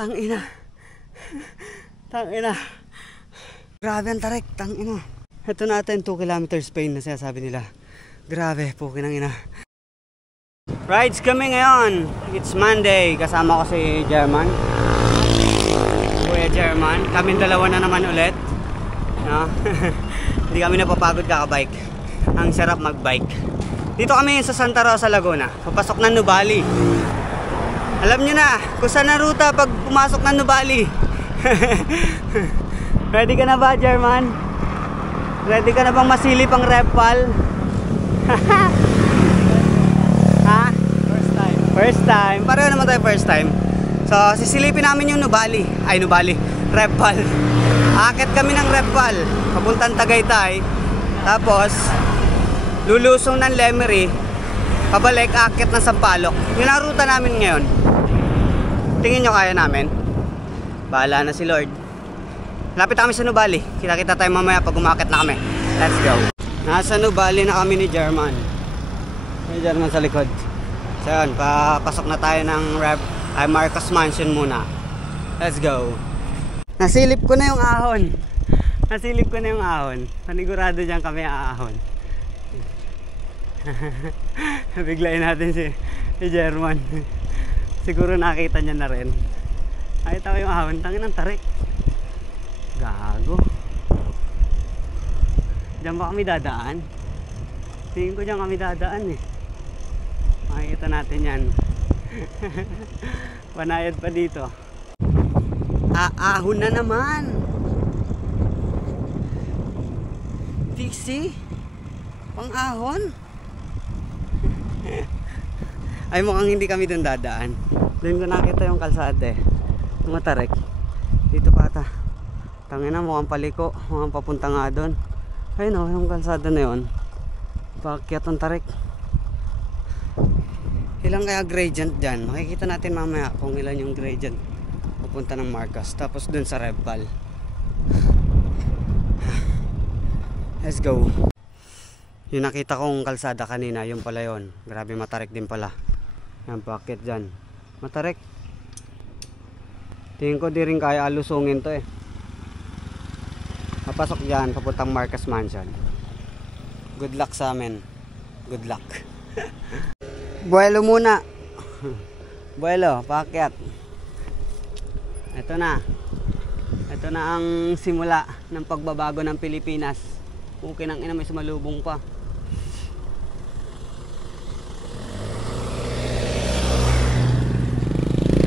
Tangina. Tangina. Grabe ang tarik, tangina. Ito natin 2 kilometers Spain na sinasabi nila. Grabe, pukin ang ina. Rides kami ngayon. It's Monday. Kasama ko si German. Kuya German. Kaming dalawa na naman ulit. No? Hindi kami napapagod kakabike. Ang sarap magbike. Dito kami sa Santa Rosa, Laguna. Papasok ng Nubali. Alam nyo na kung saan na ruta pag pumasok ng Nubali. Ready ka na ba, German? Ready ka na bang masilip ang Repal? Ha? First time. First time. Pareho naman tayo first time. So, sisilipin namin yung Nubali. Ay, Nubali. Repal. Akit kami ng Repal. Papuntang Tagaytay. Tapos, lulusong ng Lemery. Pabalik, akit ng Sampaloc. Yun ang ruta namin ngayon. Tingin nyo kaya namin? Bahala na si Lord. Lapit kami sa Nubali. Kita-kita tayo mamaya pag umakit na kami. Let's go. Nasa Nubali na kami ni German. Ni German sa likod. So yun, papasok na tayo ng Marcos Mansion muna. Let's go. Nasilip ko na yung ahon. Nasilip ko na yung ahon. Panigurado dyan kami aahon. Biglayin natin si German. Siguro nakita niya na rin. Nakita ko yung ahon. Tangin ng tarik. Gago. Diyan ba kami dadaan? Tingin ko diyan kami dadaan eh. Makikita natin yan. Panayad pa dito. Aahon na naman. Dixie? Pang-ahon? Ay, mukhang hindi kami dun dadaan. Doon ko nakita yung kalsada eh. Tumatarik. Dito pa ata. Tangina, mukhang paliko. Mukhang papunta nga doon. Ayun o, yung kalsada na yun. Pakyat ang tarik. Ilang kaya gradient dyan? Makikita natin mamaya kung ilan yung gradient pupunta ng Marcos. Tapos dun sa Repal. Let's go. Yung nakita kong kalsada kanina, yung pala yun. Grabe matarik din pala. Yan, pakyat dyan. Matarik. Tingin ko di rin kaya alusungin to eh. Papasok dyan, papuntang Marcos Mansion. Good luck sa amin. Good luck. Buwelo muna. Buwelo, paakyat. Ito na. Ito na ang simula ng pagbabago ng Pilipinas. Okay nang ina, may sumalubong pa.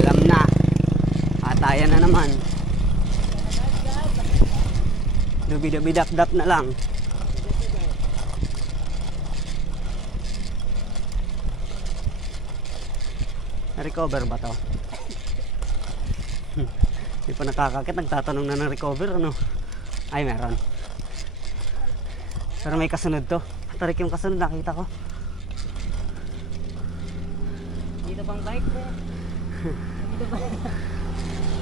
Alam na. Atayan na naman. Dubi-dubi-dap-dap na lang. Na-recover ba to? Hindi pa nakakakit. Nagtatanong na ng recover ano? Ay meron. Pero may kasunod to. Tarik yung kasunod, nakita ko. Dito bang bike ko?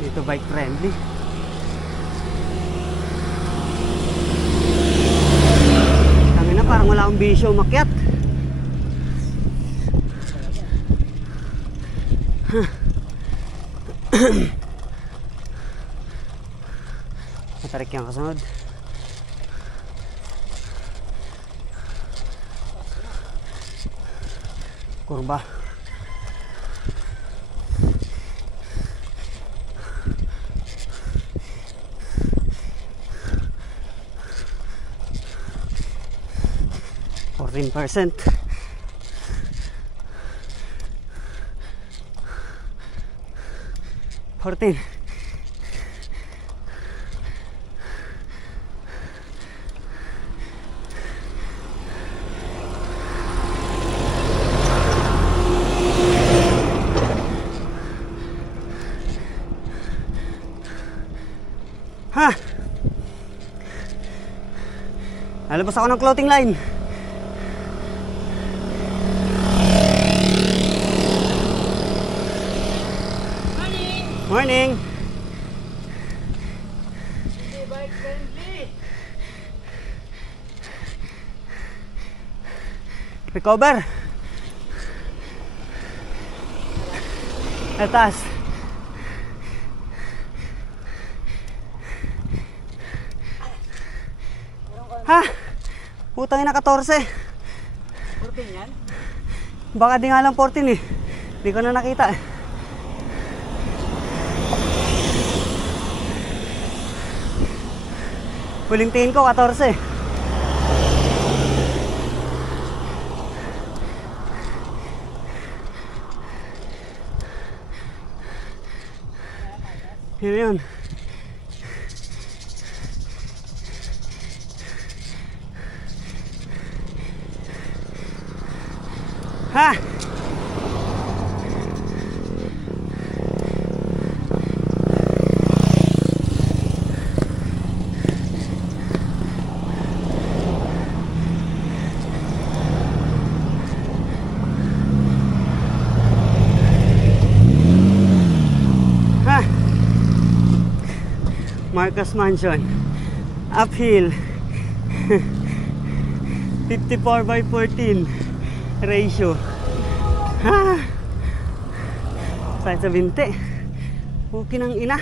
Dito bike friendly. Tangina, parang wala akong bisyo umakyat. Matarik yung kasunod. Kurba. %. Ha! Nalabas ako ng clothing line. Morning! Morning! Hindi bike friendly! Recover! Atas! Ha? Putang ina, 14. 14 yan? Baka di nga lang 14 eh. Di ko na nakita eh. Huling tingin ko 14. Yun yun. Ha? Ha? Marcus Mansion. Uphill. 54/14 ratio. Ha? Sakit sa binte. Okay ng ina.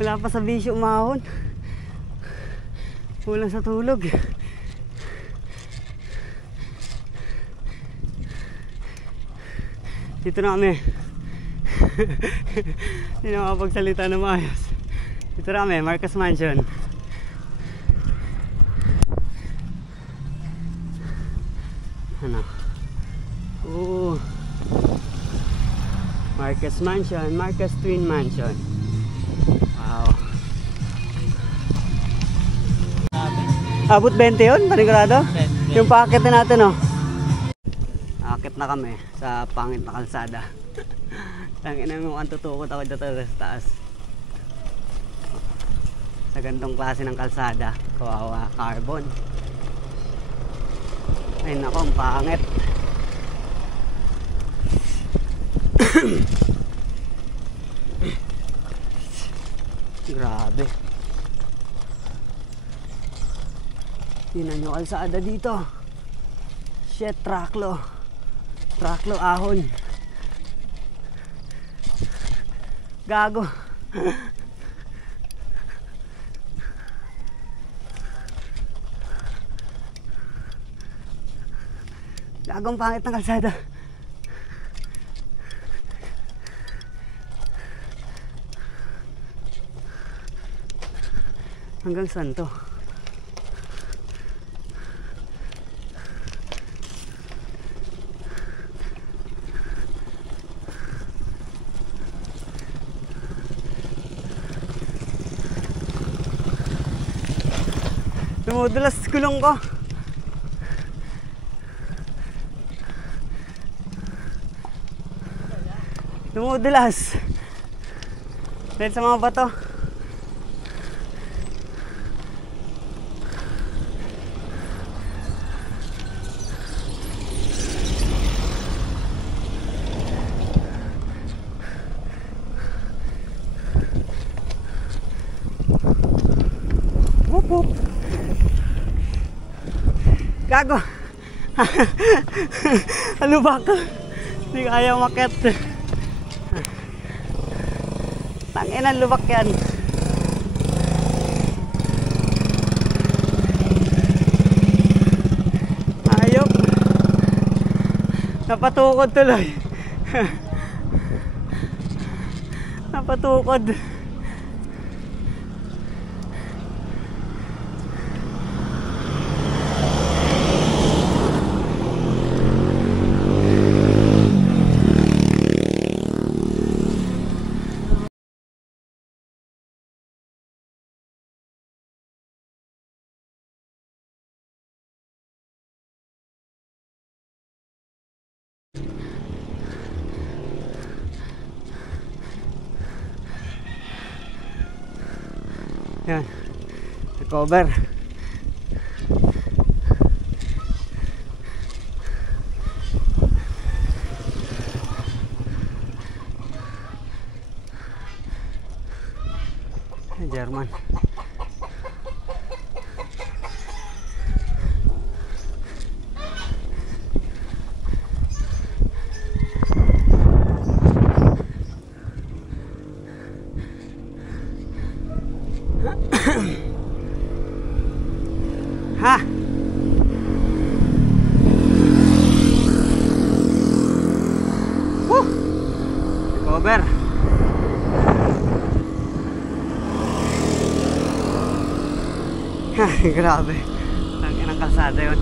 Wala pa sa bisyo umahon. Kulang sa tulog. Dito na kami. Hindi na makapagsalita na maayos. Dito na kami, Marcus Mansion. Ano? Oo. Marcus Mansion, Marcus Twin Mansion. Wow. Abot 20 yun, panigurado? 20. Yung paakitin natin, oh. Akit na kami sa pangit na kalsada. Tangina mo, ang tutukot ako dito sa taas. Sa gantong klase ng kalsada, kawawa, carbon. Ay nako, ang pangit. Grabe. Tingnan nyo kalsada dito. Shit, traklo. Traklo ahon. Gago. Gagong pangit ng kalsada. Hanggang saan to? Dumudulas kulong ko. Dumudulas. Dahil sa mga bato. Whoop whoop. Gago. Alubak ko. Hindi kaya umakyat. Tanginan, lubak yan. Ayop. Napatukod tuloy. Napatukod. Yan. Recover. Jerman. Ha? Woo! Recover. Ha, grabe. Laki ng kalsada yun.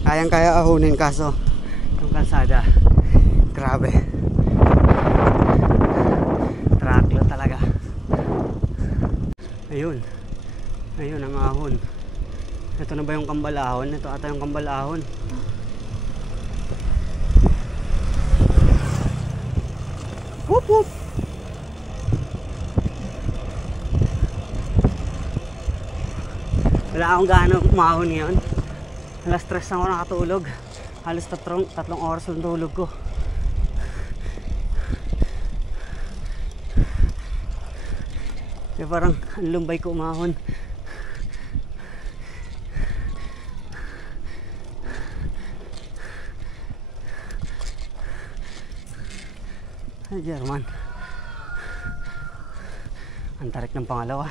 Kayang-kaya ahunin kaso yung kalsada. Grabe. Traklo talaga. Ayun. Ayun ang ahon. Ito na ba yung kambalahon? Ito ata yung kambalahon. Whoop whoop. Wala akong gaano umahon ngayon. Alas 3 na ako nakatulog. Halos tatlong oras yung tulog ko. Kaya parang ang lumbay ko umahon. Ay, German. Ang tarik ng pangalawa.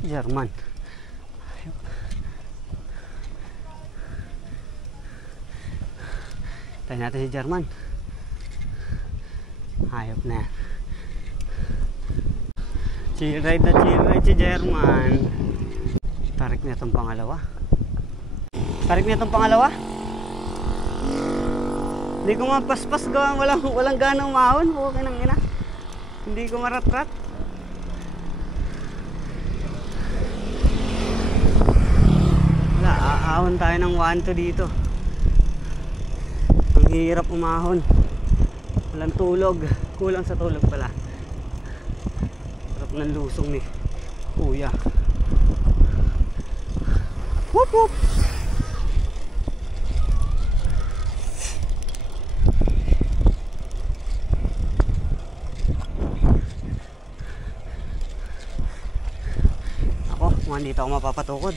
German. Tayo natin si German. Hayop na yan. Chill ride si German. Tarik na itong pangalawa. Tarik na itong pangalawa. Hindi ko mapaspas gawa. Walang gana umahon. Okay nang ina. Hindi ko maratrat. Wala, aahon tayo ng 1-2 dito. Ang hirap umahon. Walang tulog. Kulang sa tulog pala. Sarap ng lusong ni Kuya. Whoop whoop. Ako, mukhang dito ako mapapatukod.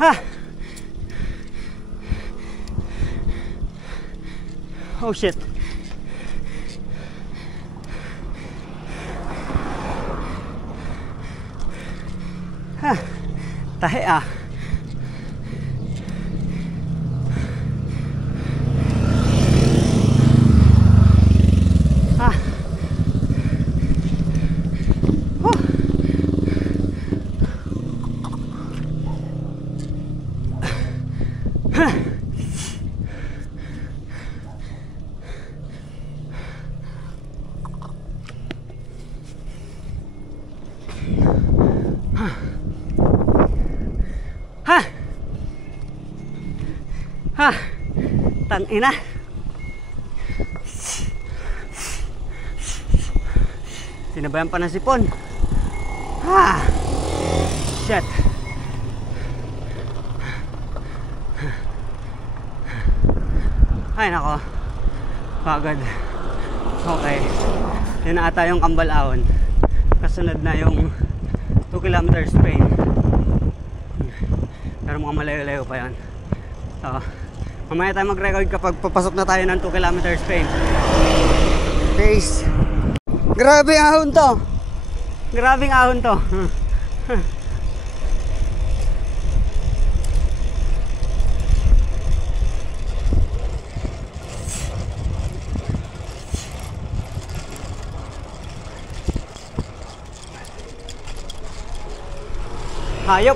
Ha! Oh shit. Ha! Tahi ah. Ha! Oh! Ha! Ha! Tangina. Sinabayan pa ng sipon. Ha! Shit. Ay nako. Pagod. Okay. Yun na ata yung Kambal-ahon. Kasunod na yung 2 kilometers Spain. Pero mukhang malayo-layo pa yan. So, mamaya tayo mag-record kapag papasok na tayo ng 2 kilometers Spain. Guys, grabe ahon to. Grabing ahon to. Hayop.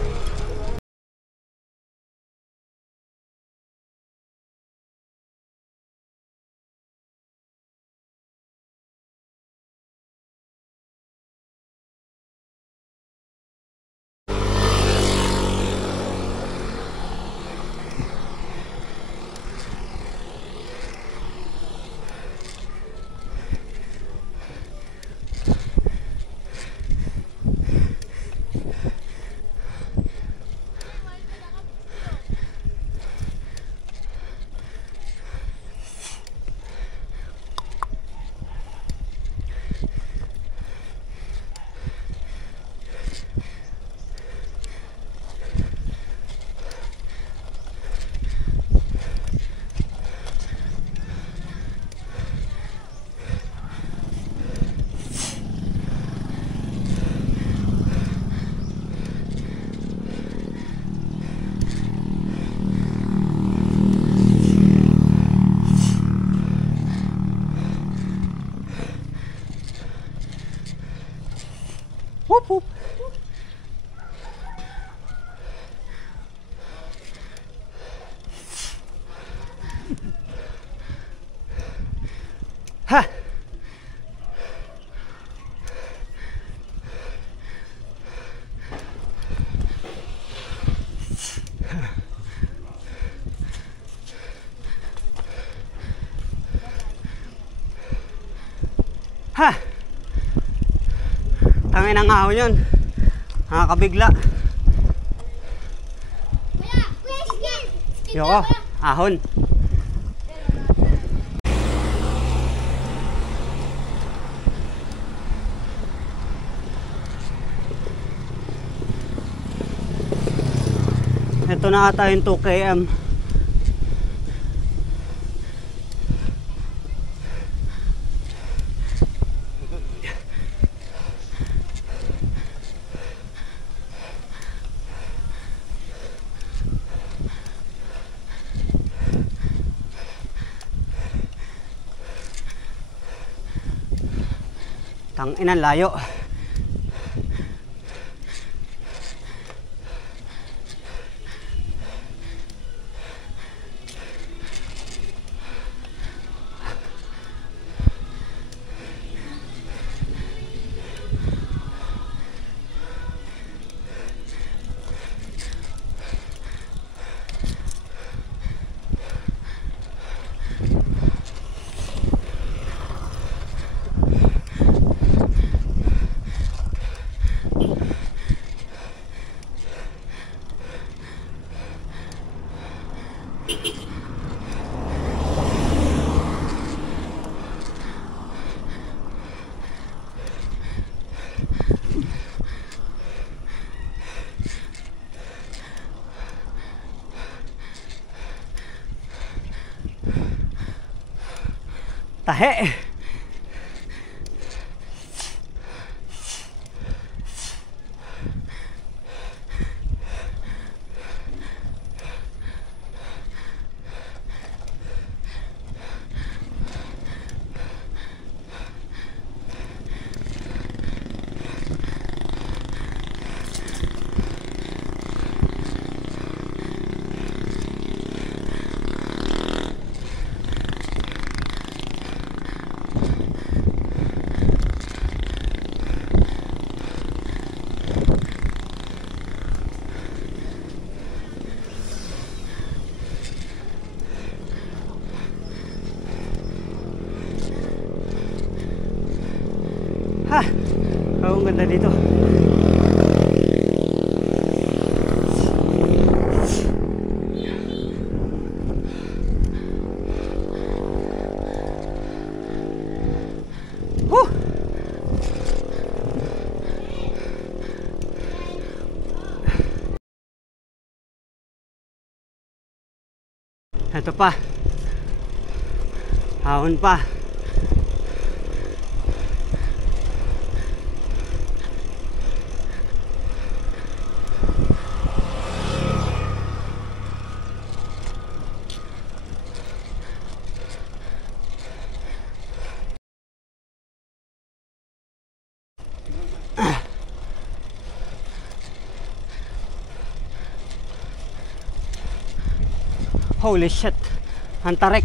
Ha! Tangin ang ahon yun. Nakakabigla. Yoko, ahon. Ito na ata yung 2 km. Tanginan layo. Tahe. Ha! Oh, ang ganda dito. Huh! Ito pa. Ahon pa. Holy shit, ang tarik.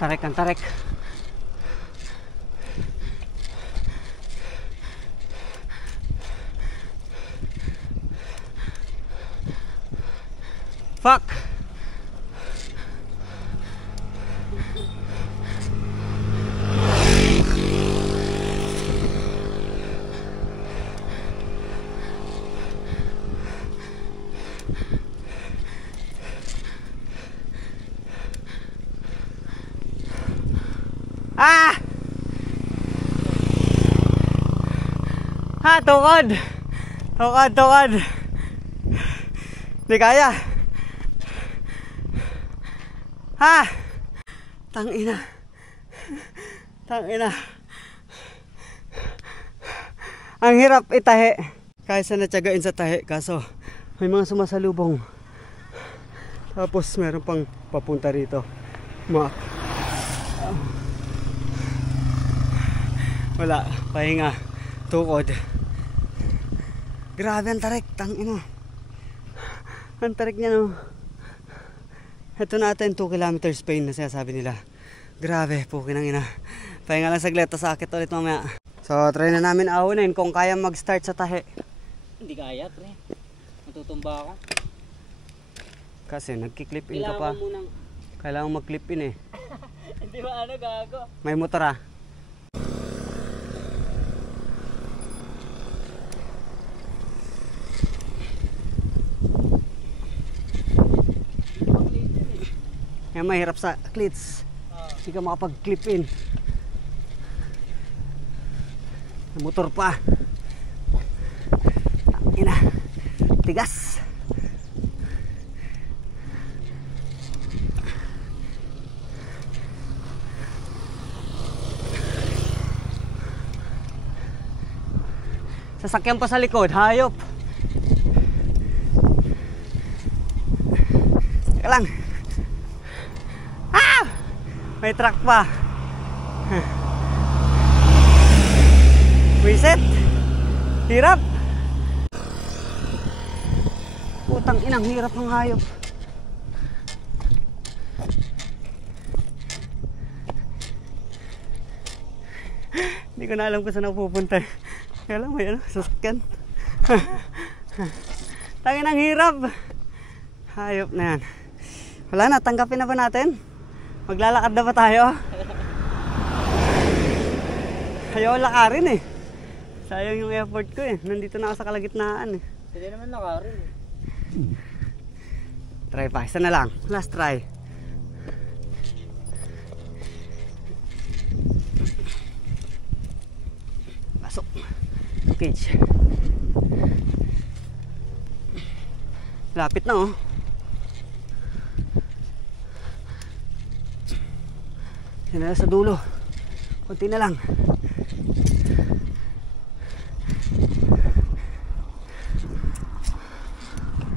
Tarik ang tarik. Fuck. Ah! Ha, tukod. Tukod, tukod. Di kaya. Ha! Tangina. Tangina. Ang hirap itahe. Kaysa natsagain sa tahe. Kaso may mga sumasalubong. Tapos meron pang papunta rito. Wala. Pahinga. Tukod. Grabe ang tarik. Tangina. Ang tarik niya no. Ito natin 2 kilometers pa yun na sinasabi nila. Grabe, pukin ang ina. Pahinga lang saglit, tas sakit ulit mamaya. So, try na namin ahunin kung kaya mag-start sa tahe. Hindi kaya, pre. Matutumba ako. Kasi nagki-clip in ka pa. Kailangan mo munang... Kailangan mag-clip in eh. Hindi ba ano, gago? May motor ah. Kaya mahirap sa cleats. Hindi ka makapag-clip in. May motor pa. Ina. Tigas. Sasakyan pa sa likod, hayop. Teka lang. Ah! May truck pa. Reset. Hirap. Putang inang hirap ng hayop. Hindi ko na alam kung saan ako pupunta. Kaya lang may ano, sasakyan. Tangin ang hirap. Hayop na yan. Wala na, tanggapin na ba natin? Maglalakad na ba tayo? Ayaw lakarin eh. Sayang yung effort ko eh. Nandito na ako sa kalagitnaan eh. Hindi naman lakarin eh. Try pa, isa na lang. Last try. Pasok. Cage. Lapit na oh. Yan na sa dulo. Kunti na lang.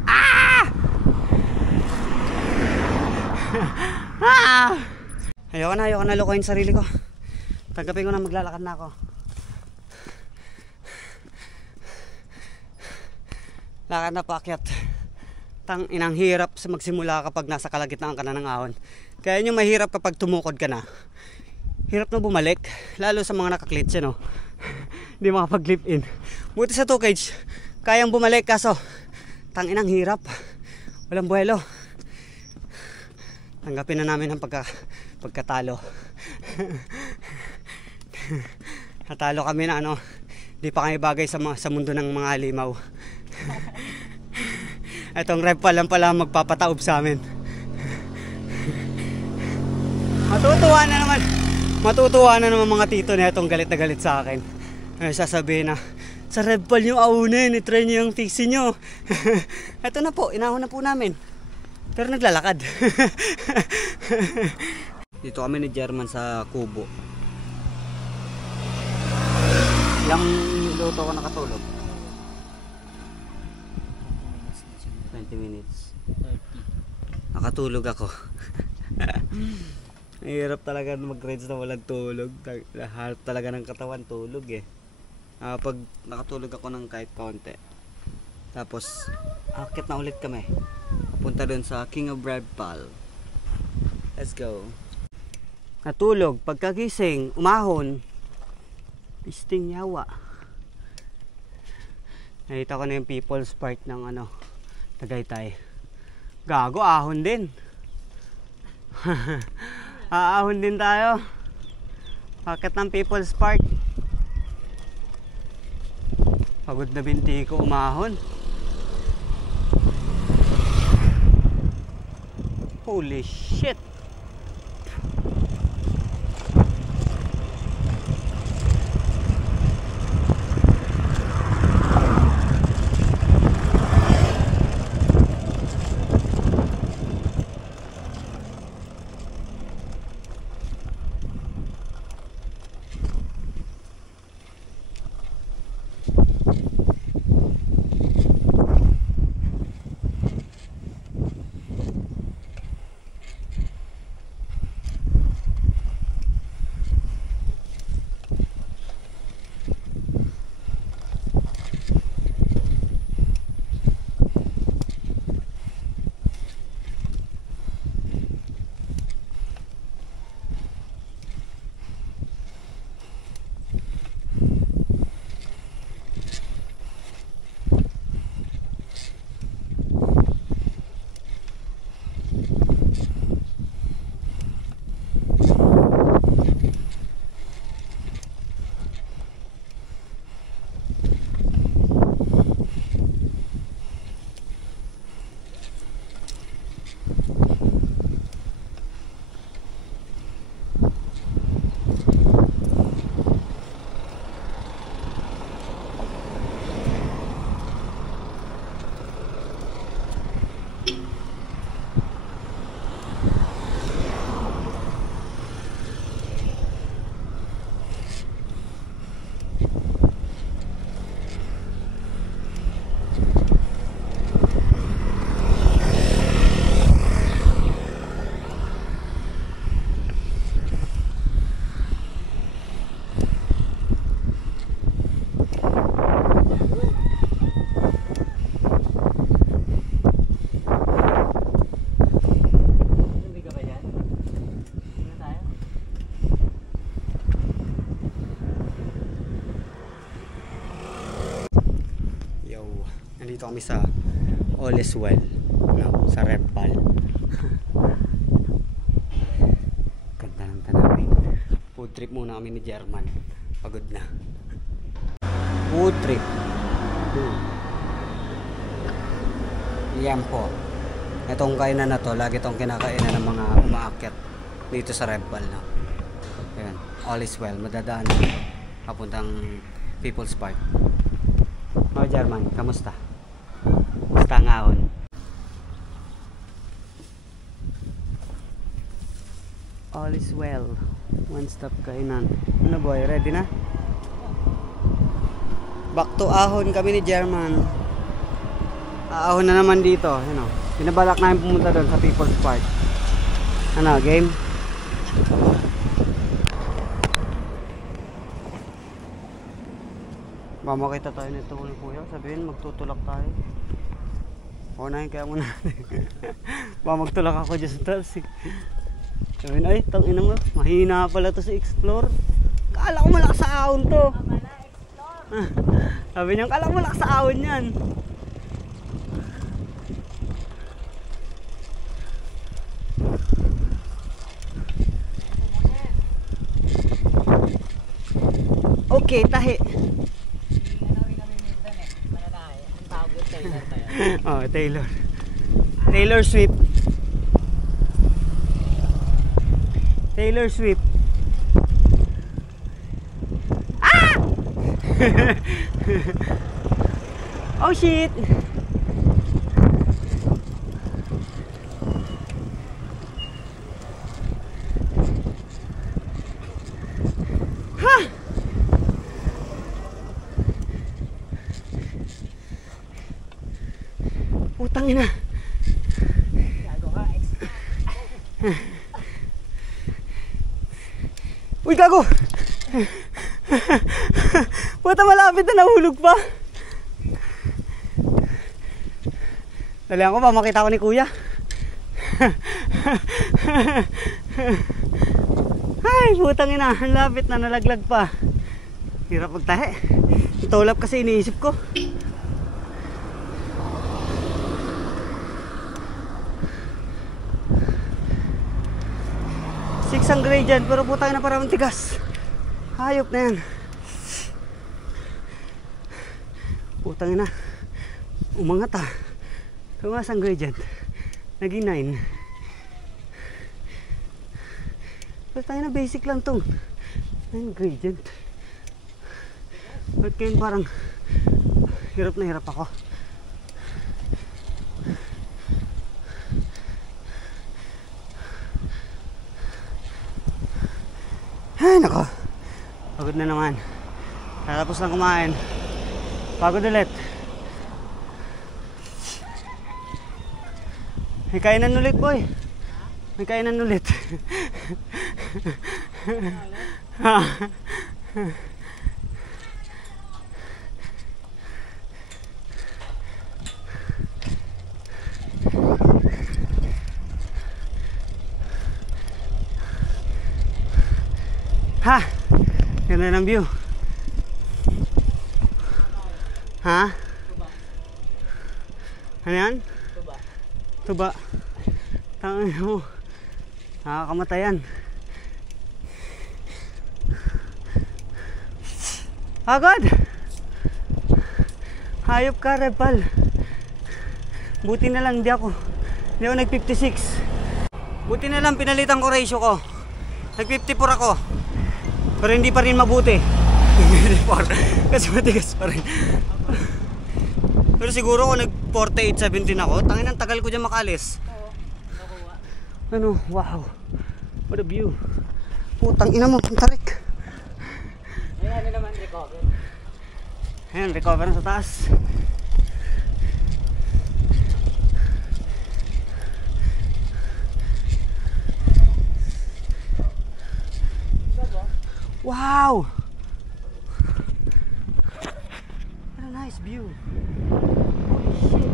Ah! Ah! Ayoko na lukuhin sarili ko. Tanggapin ko na maglalakad na ako. Lakad na paakyat. Tang inang hirap sa magsimula kapag nasa kalagitnaan ka na ng ahon. Kaya yung mahirap kapag tumukod ka na. Hirap na bumalik. Lalo sa mga nakaklits yan, no? Hindi makapag-clip in. Buti sa 2 cage, kayang bumalik kaso tang inang hirap. Walang buwelo. Tanggapin na namin ang pagkatalo. Natalo kami na ano. Di pa kami bagay sa mundo ng mga limaw. Etong rep pa lang pala magpapataob sa amin. Matutuwa na naman mga tito na itong galit na galit sa akin. Ay, sasabihin na, sa rep pal nyo aunin, itry nyo yung fixie nyo. Ito na po, inahon na po namin. Pero naglalakad. Dito kami ni German sa Kubo. Ilang minuto ko nakatulog? 20 minutes. 30. Nakatulog ako. Hirap talaga mag-rides na walang tulog. Harap talaga ng katawan tulog eh. Pag nakatulog ako ng kahit kaunti. Tapos akit na ulit kami. Punta dun sa King of Red Pal. Let's go. Natulog, pagkagising, umahon. Pisting yawa. Nakita ko na yung People's Park ng ano, Tagaytay. Gago, ahon din. Aahon din tayo. Akit ng People's Park. Pagod na binti ko umahon. Holy shit. Nandito kami sa All is Well, no, sa Repal. Ganda ng tanawin. Food trip muna kami ni German. Pagod na. Food trip. Yan po. Itong kainan na to, lagi itong kinakainan ng mga umaakyat dito sa Repal, no. Ayan, All is Well. Madadaan papuntang People's Park. Oh, German, kamusta? Kamusta ang ahon? All is Well. One stop kainan. Ano boy, ready na? Back to ahon kami ni German. Ahon na naman dito. Ano? Pinabalak namin pumunta doon sa People's Park. Ano, game? Baka makita tayo nito ni Kuya. Sabihin, magtutulak tayo. Unahin kaya muna. Baka magtulak ako dyan sa taas. Sabihin, ay, tangina mo. Mahina pala to si Explore. Kala ko malakas sa ahon to. Sabi niya, kala ko malakas sa ahon yan. Okay, tahi. Oh, Taylor. Taylor Swift. Taylor Swift. Ah! Oh shit. Ha! Putang ina. Uy, gago! Puta, malapit na, nahulog pa. Dalihan ko ba, makita ko ni Kuya. Ay, putang ina, ang lapit na, nalaglag pa. Hirap magtahe. Itulap kasi iniisip ko. Ang gradient, pero putang na parang tigas. Hayop na yan. Putang na. Umangat ah. Tumas ang gradient. Naging 9. Putang na, basic lang tong 9 gradient. Ba't ngayon parang hirap na hirap ako. Ay, nako. Pagod na naman. Natapos lang kumain. Pagod ulit. May kainan ulit, boy. May kainan ulit. Ha! Ganda ng view. Ha? Ano yan? Tuba. Tuba. Tangin mo. Nakakamatayan. Agad! Hayop ka, Repal. Buti na lang, hindi ako nag 56. Buti na lang, pinalitan ko ratio ko. Nag 54 ako. Pero hindi pa rin mabuti. Kasi matigas pa rin. Pero siguro kung nag 48-17 ako, tangin ang tagal ko dyan makalis. Ano, wow. What a view. Putang ina mo, ang tarik. Ayan, ano naman, recover. Ayan, recover na sa taas. Wow! What a nice view. Holy shit.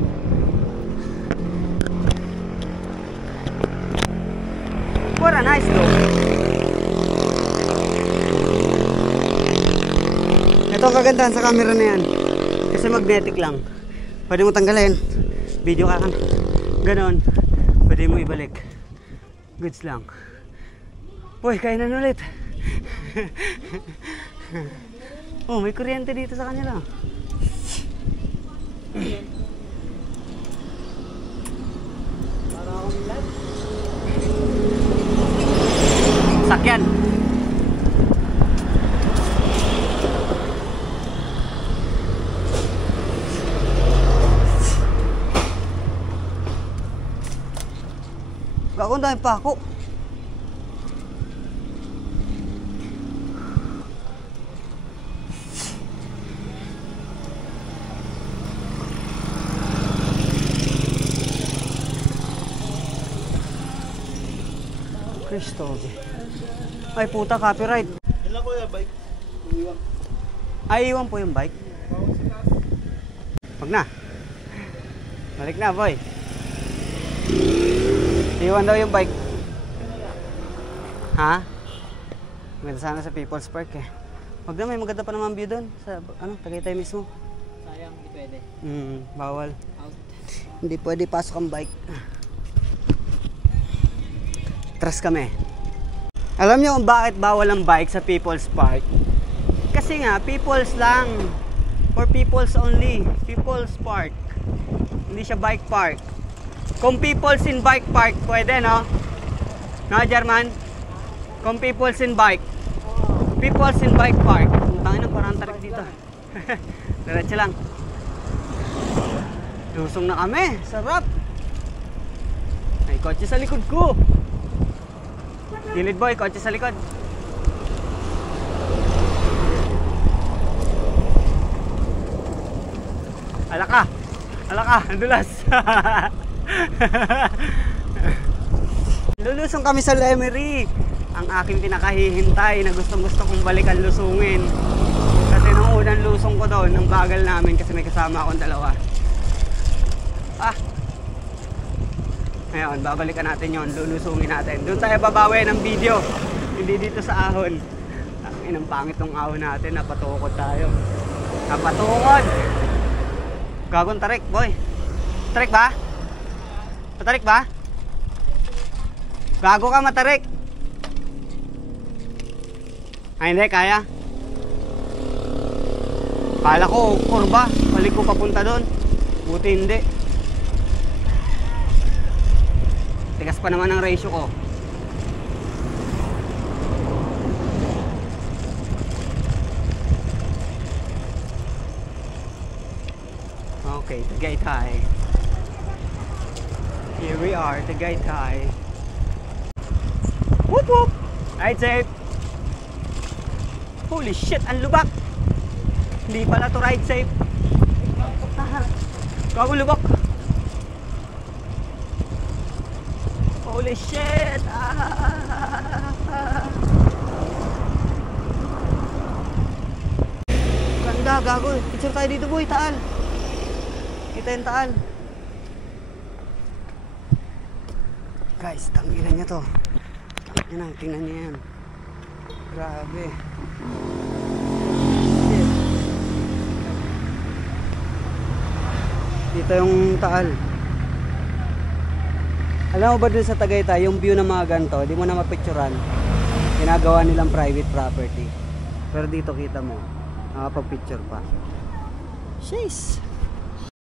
What a nice dog. Ito ang kagandahan sa camera na yan. Kasi magnetic lang. Pwede mo tanggalin. Video ka kan. Ganon. Pwede mo ibalik. Goods lang. Boy, kainan ulit. Oh, may kuryente dito sa kanila. Para akong lag. Sakyan. Gagawin tayo pa ako. Cristo. Ay puta, copyright. Ilan ko yung bike? Ay, iwan po yung bike. Wag na. Balik na, boy. Iwan daw yung bike. Ha? Maganda sana sa People's Park eh. Wag na, may maganda pa naman view doon. Sa, Tagaytay mismo. Sayang, hindi pwede. Bawal. Out. Hindi pwede pasok ang bike. Trust kami. Alam niyo kung bakit bawal ang bike sa People's Park? Kasi nga, people's lang. For people's only. People's Park. Hindi siya bike park. Kung people's in bike park, pwede, no? No, German? Kung people's in bike. People's in bike park. Tangin na, parang tarik dito. Diretso lang. Lusong na kami. Sarap. May kotse sa likod ko. Gilid boy, kotse sa likod. Alaka! Alaka! Andulas! Lulusong kami sa Lemery. Ang aking pinakahihintay na gustong-gusto kong balikan lusungin. Kasi nung unang lusong ko doon, ang bagal namin kasi may kasama akong dalawa. Ngayon, babalikan natin yon, lulusungin natin. Doon tayo babawi ng video. Hindi dito sa ahon. Ang pangit ng ahon natin, napatukod tayo. Napatukod! Gagong tarik, boy. Tarik ba? Patarik ba? Gago ka, matarik. Ay, hindi, kaya. Kala ko, kurba. Balik ko papunta doon. Buti hindi. Tigas pa naman ang ratio ko. Okay, Tagaytay. Here we are, Tagaytay. Whoop whoop! Ride safe! Holy shit, ang lubak! Hindi pala to ride safe. Kagong lubak! Holy shit! Ganda, gago. Picture tayo dito, boy. Taal. Kita yung taal. Guys, tanginan niya to. Tingnan niya yan. Grabe. Dito yung taal. Alam mo ba dun sa Tagaytay, yung view ng mga ganito, di mo na mapicturan. Ginagawa nilang private property. Pero dito kita mo, nakapag-picture pa. Sheesh!